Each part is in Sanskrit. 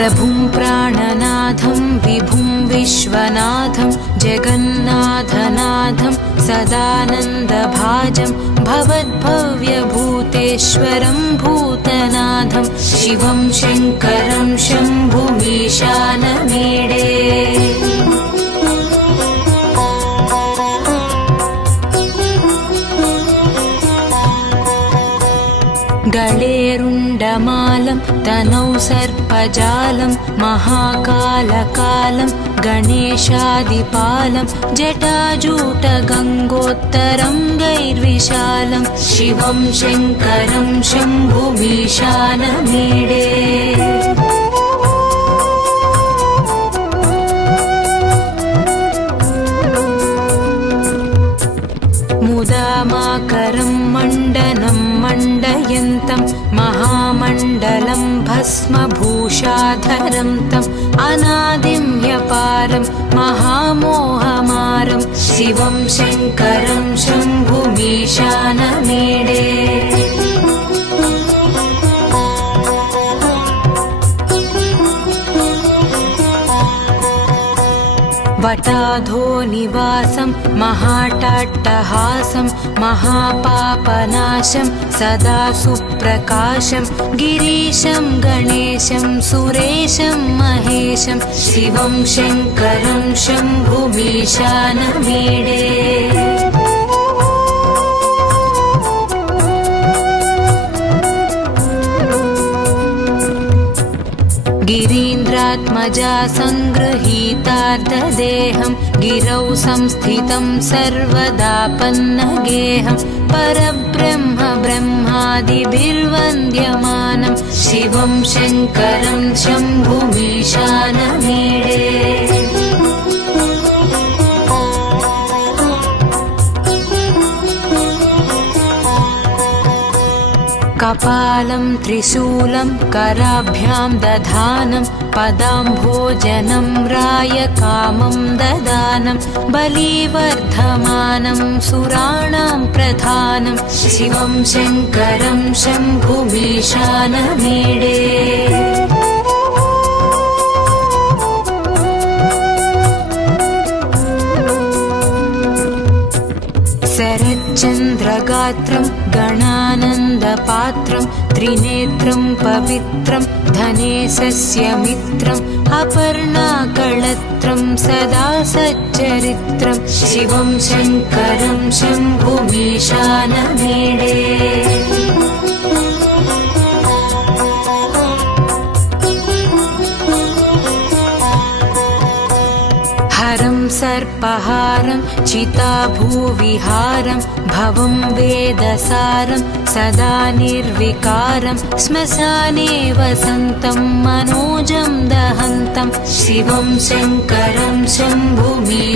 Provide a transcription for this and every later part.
प्रभुं प्राणनाथं विभुं विश्वनाथं जगन्नाथनाथं सदानन्दभाजं भवद्भव्यभूतेश्वरं भूतनाथं शिवं शङ्करं शम्भुमीशानमीडे गळेरुण्डमालं तनौ सर्पजालं महाकालकालं गणेशादिपालं जटाजूटगङ्गोत्तरं गैर्विशालं शिवं शङ्करं शम्भुमीशानमीडे मुदामाकरं मण्डनं मण्डयन्तं महामण्डलं भस्मभूषाधरं तम् अनादिं ह्यपारं महामोहमारं शिवं शङ्करं शम्भुमीशानमीडे वटाधो निवासं महाटाट्टहासं महापापनाशं सदा सुप्रकाशं गिरीशं गणेशं सुरेशं महेशं शिवं शङ्करं शम्भुमीशानमीडे गिरीन्द्रात्मजा सङ्गृहीतार्धदेहं गिरौ संस्थितं सर्वदापन्नगेहं परब्रह्म ब्रह्मादिभिर्वन्द्यमानं शिवं शङ्करं शम्भुमीशानमीडे कपालं त्रिशूलं कराभ्यां दधानं पदाम्भोजनं रायकामं ददानं बलिवर्धमानं सुराणां प्रधानं शिवं शङ्करं शम्भुमीशानमीडे शरच्चन्द्रगात्रं गणानन्दपात्रं त्रिनेत्रं पवित्रं धनेशस्य मित्रम् अपर्णाकळत्रं सदा सच्चरित्रं शिवं शङ्करं शम्भुमीशानमीडे हरं सर्पहारं चिताभूविहारं भवं वेदसारं सदा निर्विकारं श्मशाने वसन्तं मनोजं दहन्तं शिवं शङ्करं शम्भुमीशानमीडे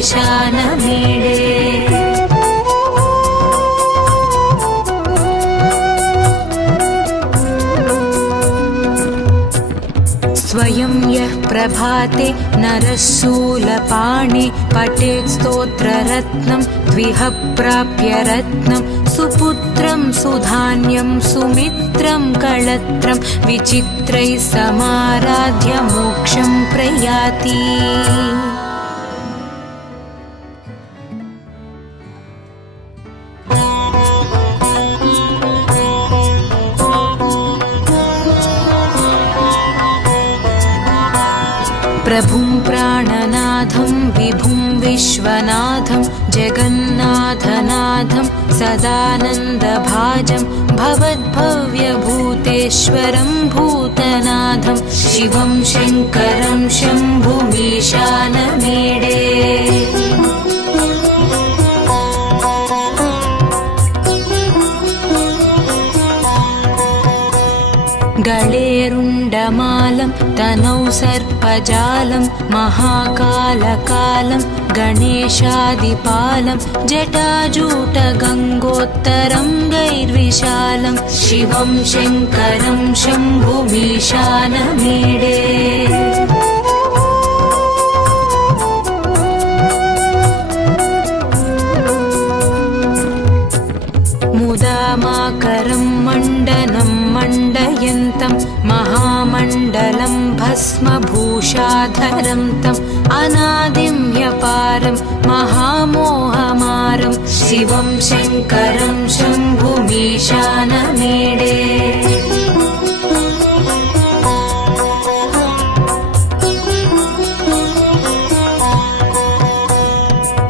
स्वयं यः प्रभाते नरः शूलपाणे पठेत् स्तोत्ररत्नं द्विह प्राप्य रत्नं सुपुत्रं सुधान्यं सुमित्रं कळत्रं विचित्रैः समाराध्य मोक्षं प्रयाति प्रभुं प्राणनाथं विभुं विश्वनाथं जगन्नाथनाथं सदानन्दभाजं भवद्भव्यभूतेश्वरं भूतनाथं शिवं शङ्करं शम्भुमीशानमीडे गळेरुण्डमालं तनौ सर्पजालं महाकालकालं गणेशादिपालं जटाजूटगङ्गोत्तरं गैर्विशालं शिवं शङ्करं शम्भुमीशानमीडे मुदामाकरं मण्डनं मण्डयन्तं महामण्डलं कालं भस्मभूषाधरं तम् अनादिं ह्यपारं महामोहमारं शिवं शङ्करं शम्भुमीशानमीडे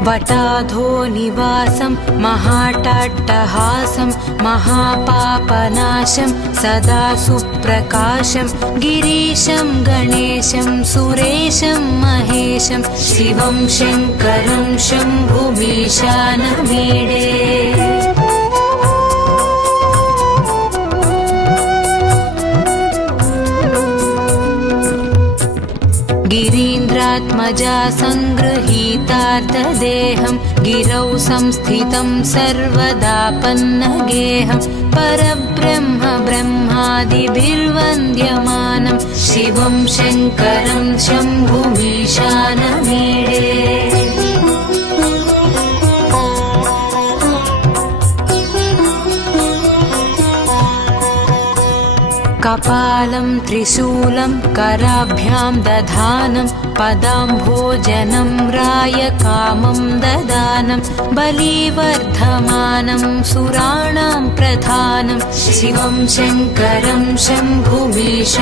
वटाधो निवासं महाटाट्टहासं महापापनाशं सदा सुप्रकाशं गिरीशं गणेशं सुरेशं महेशं शिवं शङ्करं शम्भुमीशानमीडे गिरीन्द्रात्मजा सङ्गृहीतार्धदेहं गिरौ संस्थितं सर्वदापन्नगेहं परब्रह्म ब्रह्मादिभिर्वन्द्यमानं शिवं शङ्करं शम्भुमीशानमीडे कपालं त्रिशूलं कराभ्यां दधानं पदाम्भोजनं रायकामं ददानं बलिवर्धमानं सुराणां प्रधानं शिवं शङ्करं शम्भुमीशानमीडे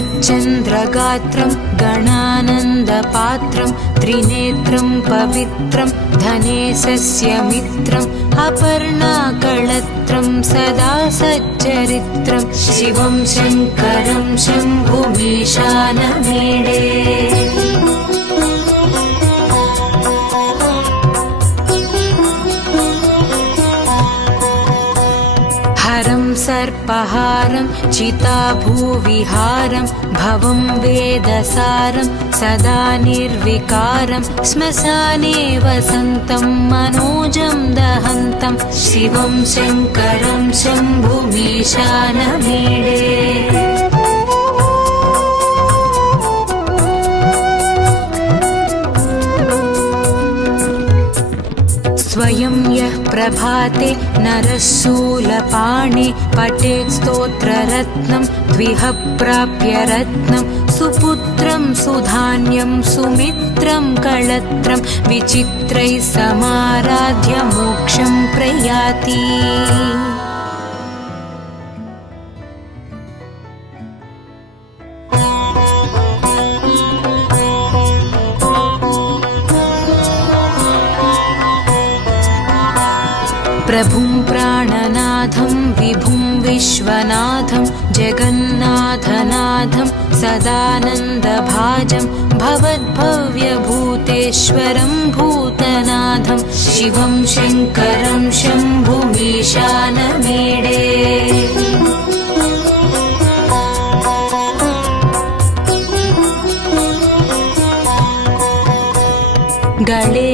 शरच्चन्द्रगात्रं गणानन्दपात्रं त्रिनेत्रं पवित्रं धनेशस्य मित्रम् अपर्णाकळत्रं सदा सच्चरित्रं शिवं शङ्करं शम्भुमीशानमीडे हरं सर्पहारं चिताभूविहारं भवं वेदसारं सदा निर्विकारं श्मशाने वसन्तं मनोजं दहन्तं शिवं शङ्करं शम्भुमीशानमीडे स्वयं यः प्रभाते नरः शूलपाणे पठेत् स्तोत्ररत्नं द्विह प्राप्य रत्नं सुपुत्रं सुधान्यं सुमित्रं कळत्रं विचित्रैः समाराध्य मोक्षं प्रयाति प्रभुं प्राणनाथं विभुं विश्वनाथं जगन्नाथनाथं सदानन्दभाजं भवद्भव्यभूतेश्वरं भूतनाथं शिवं शङ्करं शम्भुमीशानमीडे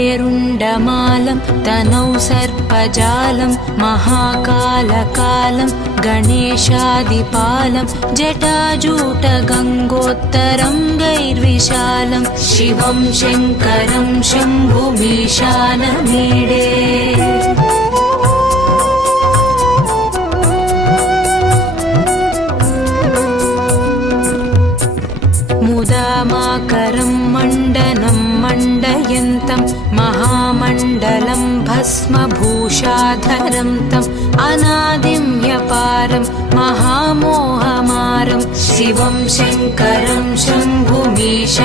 गळेरुण्डमालं तनौ सर्पजालं महाकालकालं गणेशादिपालं जटाजूटगङ्गोत्तरं गैर्विशालं शिवं शङ्करं शम्भुमीशानमीडे मुदामाकरं मण्डनं मण्डयन्तं महामण्डलं भस्मभूषाधरं तम् अनादिं ह्यपारं महामोहमारं शिवं शङ्करं शम्भुमीशानमीडे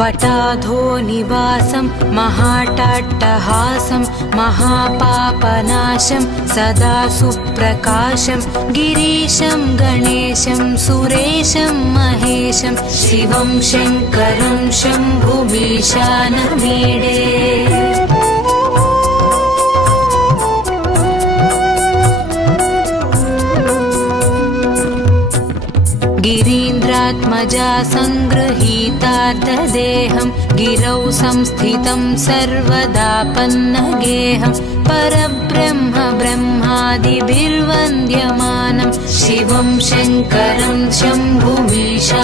वटाधो निवासं महाटाट्टहासं महापापनाशं सदा सुप्रकाशं गिरीशं गणेशं सुरेशं महेशं शिवं शङ्करं शम्भुमीशानमीडे गिरीन्द्रात्मजा सङ्गृहीतार्धदेहं गिरौ संस्थितं सर्वदापन्नगेहं परब्रह्म ब्रह्मादिभिर्वन्द्यमानं शिवं शङ्करं शम्भुमीशानमीडे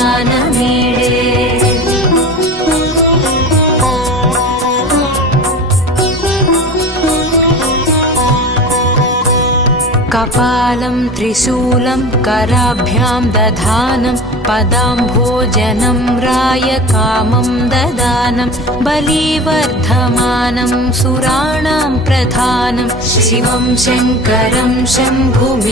कपालं त्रिशूलं कराभ्यां दधानं पदाम्भोजनं रायकामं ददानं बलिवर्धमानं सुराणां प्रधानं शिवं शङ्करं शम्भुमीशानमीडे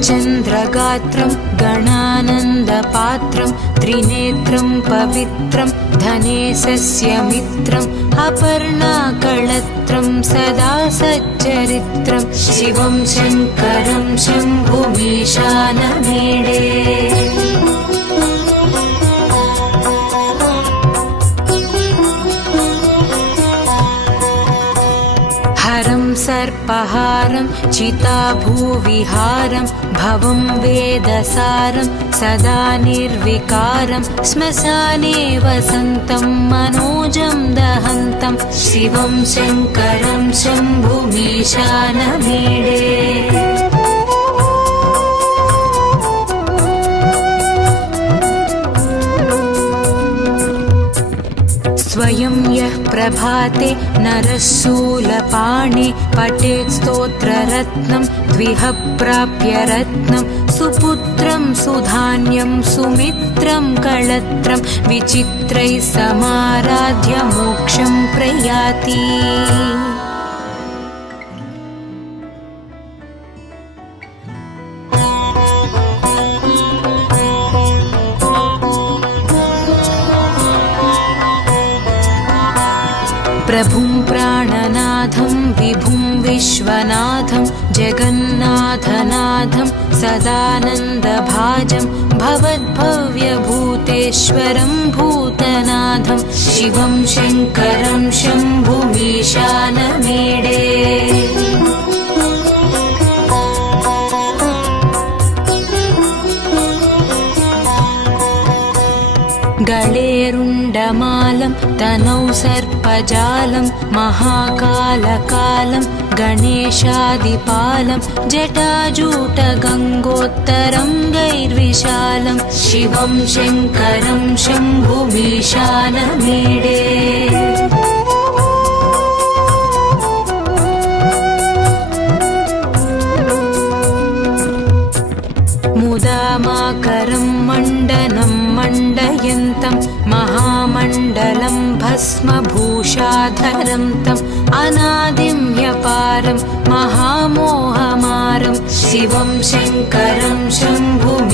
शरच्चन्द्रगात्रं गणानन्दपात्रं त्रिनेत्रं पवित्रं धनेशस्य मित्रम् अपर्णाकळत्रं सदा सच्चरित्रं शिवं शङ्करं शम्भुमीशानमीडे हरं सर्पहारं चिताभूविहारं भवं वेदसारं सदा निर्विकारं श्मशाने वसन्तं मनोजं दहन्तं शिवं शङ्करं शम्भुमीशानमीडे स्वयं यः प्रभाते नरः शूलपाणे पठेत् स्तोत्ररत्नं द्विह प्राप्य रत्नं सुपुत्रं सुधान्यं सुमित्रं कळत्रं विचित्रैः समाराध्य मोक्षं प्रयाति प्रभुं प्राणनाथं विभुं विश्वनाथं जगन्नाथनाथं सदानन्दभाजं भवद्भव्यभूतेश्वरं भूतनाथं शिवं शङ्करं शम्भुमीशानमीडे गळेरुण्डमालं तनौ सर्पजालं महाकालकालं गणेशादिपालं जटाजूटगङ्गोत्तरङ्गैर्विशालं शिवं शङ्करं शम्भुमीशानमीडे मुदामाकरं मण्डनं मण्डयन्तं महामण्डलं भस्मभूषाधरं तम् अनादिं ह्यपारं महामोहमारं शिवं शङ्करं शम्भुमीशानमीडे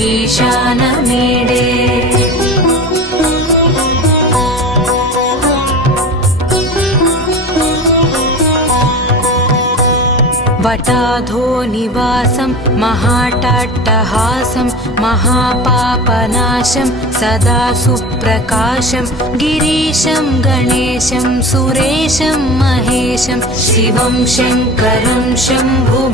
वटाधो निवासं महाटाट्टहासं महापापनाशं सदा सुप्रकाशं गिरीशं गणेशं सुरेशं महेशं शिवं शङ्करं शम्भुमीशानमीडे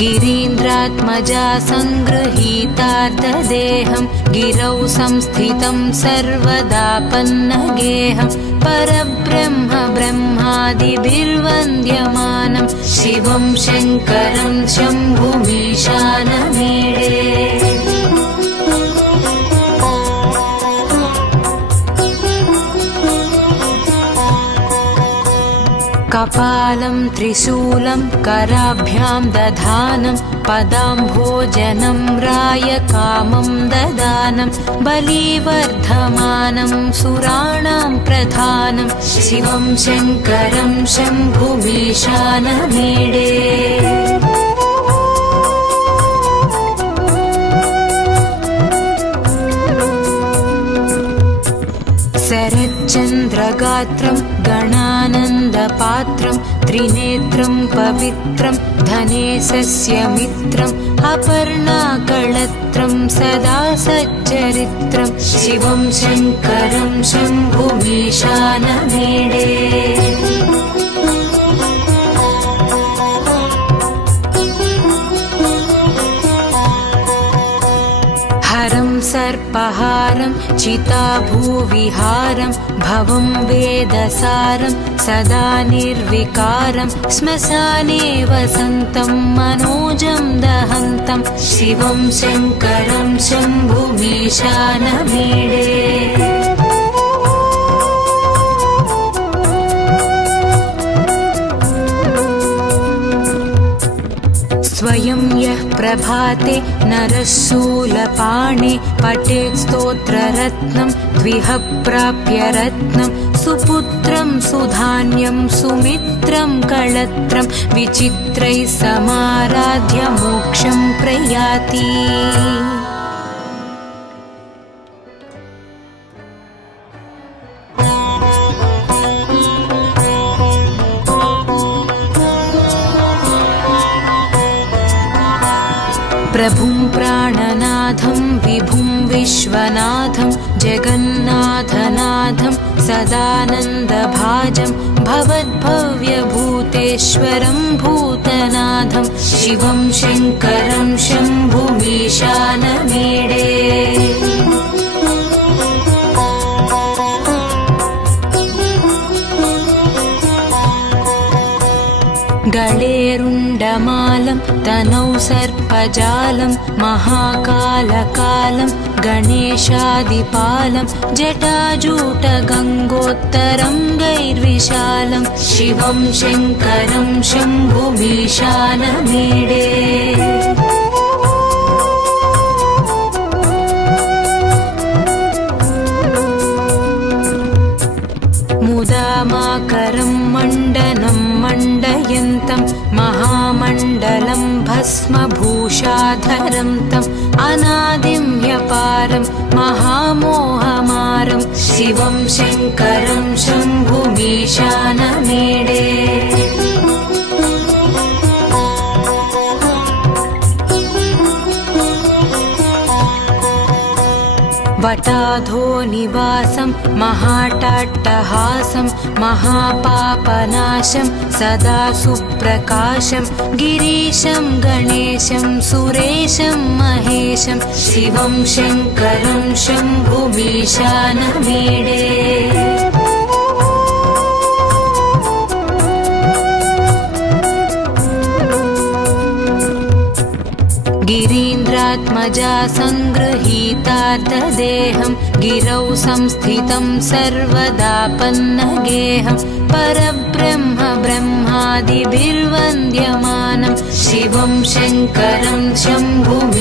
गिरीन्द्रात्मजा सङ्गृहीतार्तदेहं गिरौ संस्थितं सर्वदा पन्नगेहं परब्रह्म ब्रह्मादिभिर्वन्द्यमानं शिवं शङ्करं शम्भुमीशानमीडे कपालं त्रिशूलं कराभ्यां दधानं पदाम्भोजनं रायकामं ददानं बलिवर्धमानं सुराणां प्रधानं शिवं शङ्करं शम्भुमीशानमीडे शरच्चन्द्रगात्रं गणानन्दपात्रं त्रिनेत्रं पवित्रं धनेशस्य मित्रम् अपर्णाकळत्रं सदा सच्चरित्रं शिवं शङ्करं शम्भुमीशानमीडे हरं सर्पहारं चिताभूविहारं भवं वेदसारं सदा निर्विकारं श्मशाने वसन्तं मनोजं दहन्तं शिवं शङ्करं शम्भुमीशानमीडे स्वयं यः प्रभाते नरः शूलपाणे पठेत् स्तोत्ररत्नं द्विह प्राप्य रत्नं सुपुत्रं सुधान्यं सुमित्रं कळत्रं विचित्रैः समाराध्य मोक्षं प्रयाति प्रभुं प्राणनाथं विभुं विश्वनाथं जगन्नाथनाथं सदानन्दभाजं भवद्भव्यभूतेश्वरं भूतनाथं शिवं शङ्करं शम्भुमीशानमीडे गळेरुण्डमालं तनौ सर्पजालं महाकालकालं गणेशादिपालं जटाजूटगङ्गोत्तरङ्गैर्विशालं शिवं शङ्करं शम्भुमीशानमीडे मुदामाकरं मण्डनं मण्डयन्तं महामण्डलं भस्मभूषाधरं तम् अनादिं ह्यपारं महामोहमारं शिवं शङ्करं शम्भुमीशानमीडे वटाधो निवासं महाटाट्टहासं महापापनाशं सदा सुप्रकाशं गिरीशं गणेशं सुरेशं महेशं शिवं शङ्करं शम्भुमीशानमीडे गिरीन्द्रात्मजा सङ्गृहीतार्थदेहं गिरौ संस्थितं सर्वदापन्नगेहं परब्रह्म ब्रह्मादिभिर्वन्द्यमानं शिवं शङ्करं शम्भुमीशानमीडे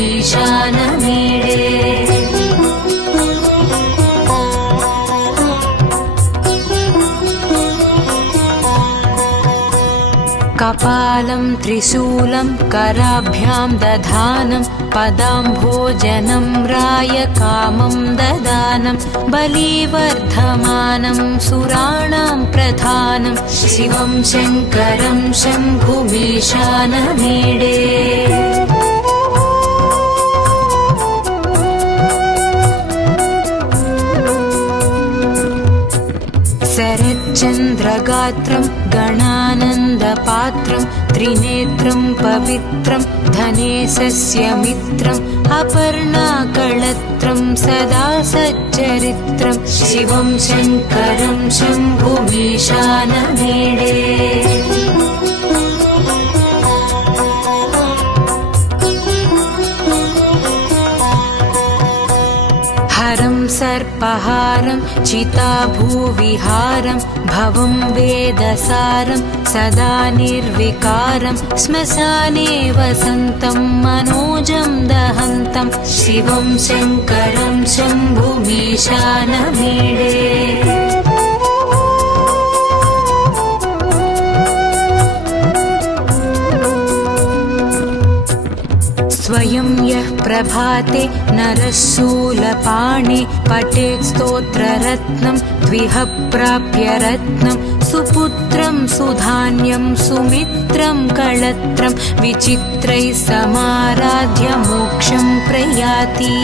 कपालं त्रिशूलं कराभ्यां दधानं पदाम्भोजनं रायकामं ददानं बलिवर्धमानं सुराणां प्रधानं शिवं शङ्करं शम्भुमीशानमीडे शरच्चन्द्रगात्रं गणानन्दपात्रं त्रिनेत्रं पवित्रं धनेशस्य मित्रम् अपर्णाकळत्रं सदा सच्चरित्रं शिवं शङ्करं शम्भुमीशानमीडे हरं सर्पहारं चिताभूविहारं भवं वेदसारं सदा निर्विकारं श्मशाने वसन्तं मनोजं दहन्तं शिवं शङ्करं शम्भुमीशानमीडे स्वयं यः प्रभाते नरः शूलपाणे पठेत् स्तोत्ररत्नं द्विह प्राप्य रत्नं सुपुत्रं सुधान्यं सुमित्रं कळत्रं विचित्रैः समाराध्य मोक्षं प्रयाति।